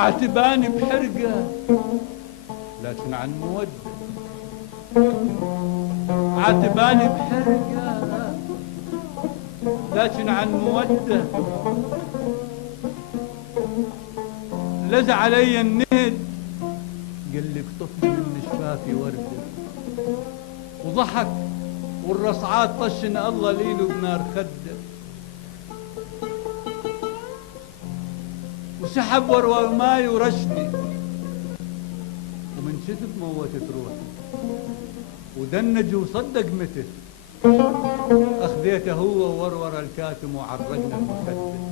عاتباني بحرقة لكن عن مودة، عاتباني بحرقة لكن عن مودة. لز علي النهد قال لي اقطفني من شفافي وردة، وضحك والرصعات طشن الله ليله بنار خده، وسحب ورور ماي ورشني، ومن شدت موتت روحي، ودنج وصدق متت، اخذيته هو وورور الكاتم وعرقنا المخده.